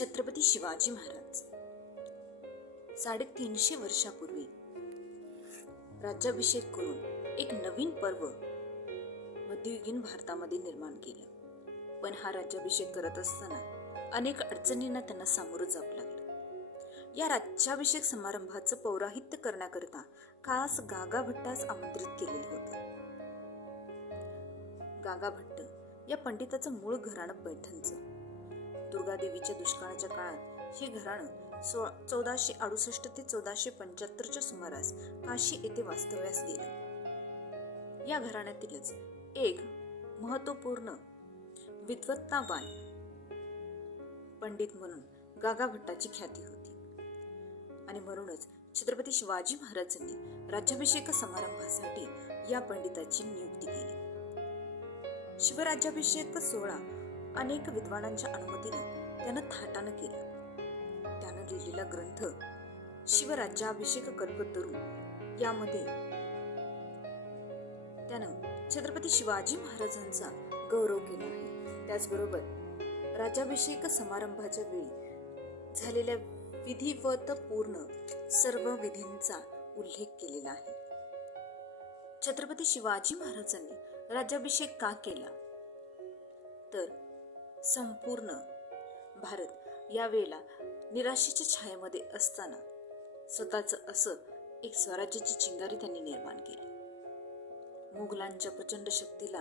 छत्रपती शिवाजी महाराज. साडेतीनशे वर्षापूर्वी राज्याभिषेक करून एक नवीन पर्व मध्ययुगीन भारतामध्ये निर्माण केलं. पण हा राज्याभिषेक करत असताना अनेक अडचणींना त्यांना सामोरं जावं लागलं. या राज्याभिषेक समारंभाचं पौराहित्य करण्याकरिता खास गागा भट्टास आमंत्रित केलेलं होतं. गागा भट्ट या पंडिताचं मूळ घराणं पैठणचं. दुर्गादेवीच्या दुष्काळाच्या काळात हे घराणं सो चौदाशे अडुसष्ट ते चौदाशे पंच्याहत्तरच्या सुमारास काशी येथे वास्तव्यास गेलं या घराण्यातीलच एक महत्त्वपूर्ण विद्वत्तावान पंडित म्हणून गागा भट्टाची ख्याती होती. आणि म्हणूनच छत्रपती शिवाजी महाराजांनी राज्याभिषेक समारंभासाठी या पंडिताची नियुक्ती केली. शिवराज्याभिषेक सोहळा अनेक विद्वानांच्या अनुमतीनं त्यानं थाटानं केला. त्यानं लिहिलेला ग्रंथ शिवराज्याभिषेक कल्पतरू यामध्ये त्यानं छत्रपती शिवाजी महाराजांचा गौरव केला आहे. त्याचबरोबर राज्याभिषेक समारंभाच्या वेळी झालेल्या विधिवत पूर्ण सर्व विधींचा उल्लेख केलेला आहे. छत्रपती शिवाजी महाराजांनी राज्याभिषेक का केला? तर संपूर्ण भारत यावेळेला निराशेच्या छायेमध्ये असताना स्वतःचं असं एक स्वराज्याची चिंगारी त्यांनी निर्माण केली. मुघलांच्या प्रचंड शक्तीला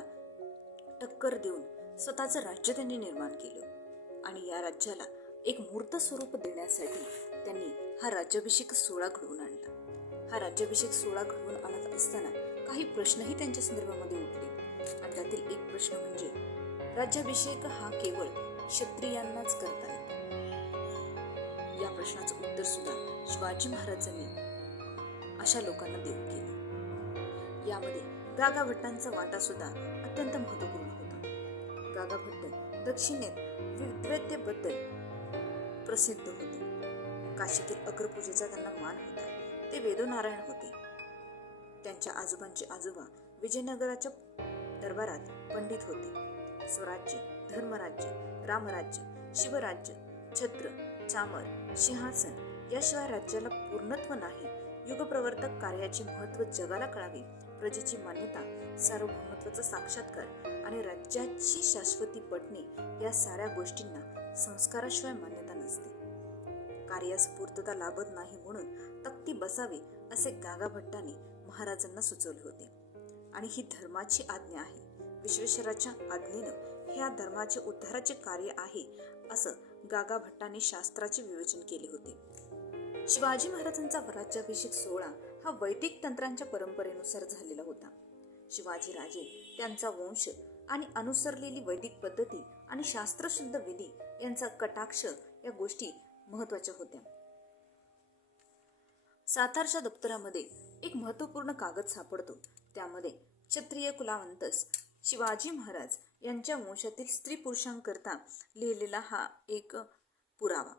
टक्कर देऊन स्वतःचं राज्य त्यांनी निर्माण केलं आणि या राज्याला एक मूर्त स्वरूप देण्यासाठी त्यांनी हा राज्याभिषेक सोहळा घडवून आणला. हा राज्याभिषेक सोहळा घडवून आणत असताना काही प्रश्नही त्यांच्या संदर्भामध्ये उठले आणि त्यातील एक प्रश्न म्हणजे राज्याभिषेक हा केवळ क्षत्रियांनाच करता येतो या प्रश्नाचं उत्तर सुद्धा शिवाजी महाराजांनी अशा लोकांना देऊ केलं. यामध्ये गागाभट्टांचा वाटा सुद्धा अत्यंत महत्त्वपूर्ण होता. गागाभट्ट दक्षिणेत विद्वत्तेबद्दल प्रसिद्ध होते. काशीतील अग्रपूजेचा त्यांना मान होता. ते वेदोनारायण होते. त्यांच्या आजोबांचे आजोबा विजयनगराच्या दरबारात पंडित होते. स्वराज्य धर्मराज्य रामराज्य शिवराज्य छत्र चामर सिंहासन याशिवाय राज्याला पूर्णत्व नाही. युगप्रवर्तक कार्याचे महत्त्व जगाला कळावे प्रजेची मान्यता सार्वभौमत्वाचा साक्षात्कार आणि राज्याची शाश्वती पटणे या साऱ्या गोष्टींना संस्काराशिवाय मान्यता नसते. कार्यास पूर्तता लाभत नाही म्हणून तक्ती बसावी असे गागाभट्टाने महाराजांना सुचवले होते. आणि ही धर्माची आज्ञा आहे. विश्वेश्वराच्या आज्ञेनं ह्या धर्माचे उद्धाराचे कार्य आहे असं गागा भट्टाने शास्त्राचे विवेचन केले होते. शिवाजी महाराजांचा राज्याभिषेक सोहळा हा वैदिक तंत्रांच्या परंपरेनुसार झालेला होता. शिवाजी राजे त्यांचा वंश आणि अनुसरलेली वैदिक पद्धती आणि शास्त्रशुद्ध विधी यांचा कटाक्ष या गोष्टी महत्त्वाच्या होत्या. सातारच्या दप्तरामध्ये एक महत्त्वपूर्ण कागद सापडतो. त्यामध्ये क्षत्रिय कुलावंतस शिवाजी महाराज यांच्या वंशातील स्त्री पुरुषांकरता लिहिलेला हा एक पुरावा.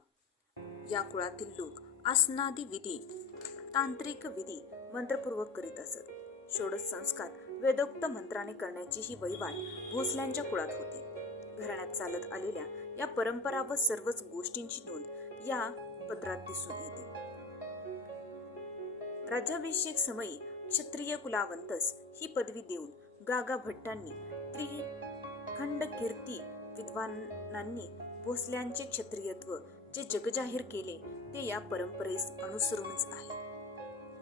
या कुळातील लोक आसनादी विधी तांत्रिक विधी मंत्रपूर्वक करीत असत. षोडश संस्कार वेदोक्त मंत्राने करण्याची ही वैवाट भोसल्यांच्या कुळात होती. घराण्यात चालत आलेल्या या परंपरा व सर्वच गोष्टींची नोंद या पत्रात दिसून येते. राज्याभिषेक समयी क्षत्रिय कुलावंतस ही पदवी देऊन गागा भट्टांनी त्रिखंड कीर्ती विद्वानांनी भोसल्यांचे क्षत्रियत्व जे जगजाहीर केले ते या परंपरेस अनुसरूनच आहे.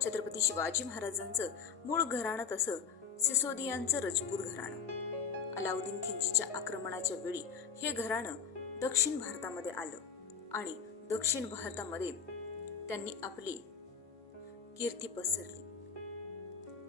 छत्रपती शिवाजी महाराजांचं मूळ घराणं तसं सिसोदियांचं रजपूत घराणं. अलाउद्दीन खिलजीच्या आक्रमणाच्या वेळी हे घराणं दक्षिण भारतामध्ये आलं आणि दक्षिण भारतामध्ये त्यांनी आपली कीर्ती पसरली.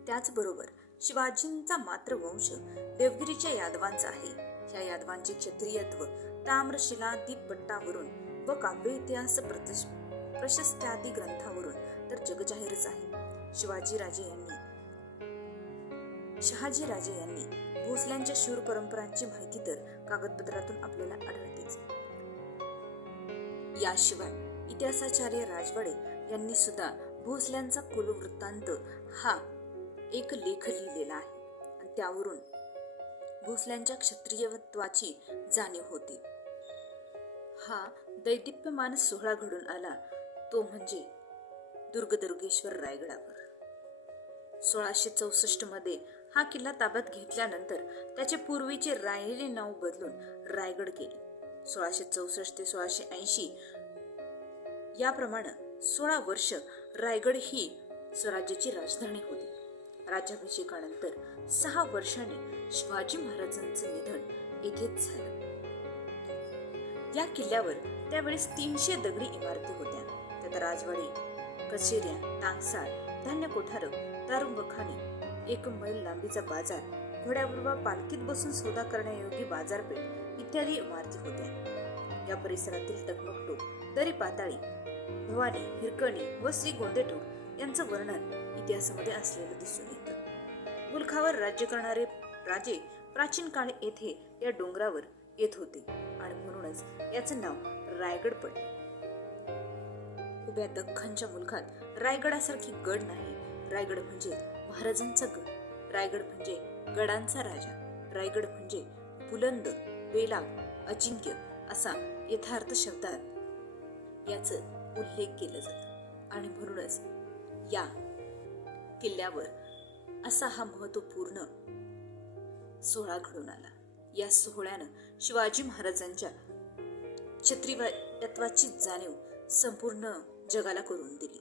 त्याचबरोबर शिवाजींचा मात्र वंश देवगिरीच्या यादवांचा आहे. या यादवांचे क्षत्रियत्व ताम्रशिला दीपपट्टावरून व काव्य इतिहास प्रशस्त्यादी ग्रंथावरून तर जगजाहीरच आहे. शिवाजी राजे यांनी शहाजी राजे यांनी भोसल्यांच्या शूर परंपरांची माहिती तर कागदपत्रातून आपल्याला आढळतेच. याशिवाय इतिहासाचार्य राजवाडे यांनी सुद्धा भोसल्यांचा कुलवृत्तांत हा एक लेख लिहिलेला आहे. आणि त्यावरून भोसल्यांच्या क्षत्रियत्वाची जाणीव होते. हा दैदिप्यमान सोहळा घडून आला. तो म्हणजे दुर्गदुर्गेश्वर रायगडावर. सोळाशे चौसष्टमध्ये हा किल्ला ताब्यात घेतल्यानंतर त्याचे पूर्वीचे राहिलेले नाव बदलून रायगड केले सोळाशे चौसष्ट ते सोळाशे ऐंशी याप्रमाणे सोळा वर्ष रायगड ही स्वराज्याची राजधानी होती. राज्याभिषेकानंतर सहा वर्षाने शिवाजी महाराजांचं निधन येथेच झालं. या किल्ल्यावर त्यावेळेस तीनशे दगडी इमारती होत्या. त्यात राजवाडी कचेऱ्या टांगसाळ धान्य कोठार दारुंबखानी एक मैल लांबीचा बाजार घोड्यावर वा पालखीत बसून सौदा करण्यायोग्य बाजारपेठ इत्यादी इमारती होत्या. या परिसरातील टकमकटो दरी पाताळी भवानी हिरकणी व श्री गोंदेटो यांचं वर्णन इतिहासामध्ये असलेलं दिसून येतं. मुलखावर राज्य करणारे राजे प्राचीन काळ येथे या डोंगरावर येत होते आणि म्हणूनच याचं नाव रायगड पडले. उभ्या दख्खनच्या मुलखात रायगडासारखी गड नाही. रायगड म्हणजे महाराजांचा गड. रायगड म्हणजे गडांचा राजा. रायगड म्हणजे बुलंद बेलाग अजिंक्य असा यथार्थ शब्दात याचं उल्लेख केला जातो. आणि म्हणूनच या किल्ल्यावर असा हा महत्त्वपूर्ण सोहळा घडून आला. या सोहळ्यानं शिवाजी महाराजांच्या क्षत्रियत्वाची जाणीव संपूर्ण जगाला करून दिली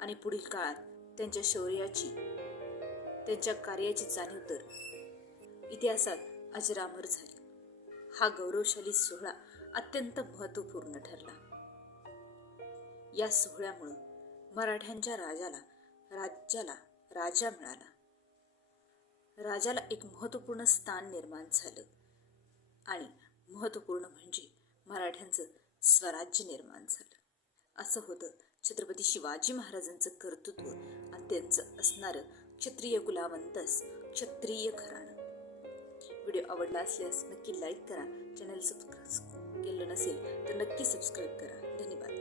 आणि पुढील काळात त्यांच्या शौर्याची त्यांच्या कार्याची जाणीव तर इतिहासात अजरामर झाली. हा गौरवशाली सोहळा अत्यंत महत्त्वपूर्ण ठरला. या सोहळ्यामुळं मराठ्यांच्या राजाला राज्याला राजा मिळाला राजाला एक महत्त्वपूर्ण स्थान निर्माण झालं. आणि महत्त्वपूर्ण म्हणजे मराठ्यांचं स्वराज्य निर्माण झालं. असं होतं छत्रपती शिवाजी महाराजांचं कर्तृत्व आणि त्यांचं असणारं क्षत्रिय कुलावंतस क्षत्रिय घराणं. व्हिडिओ आवडला असल्यास नक्की लाईक करा चॅनल सबस्क्राईब केलं नसेल तर नक्की सबस्क्राईब करा. धन्यवाद.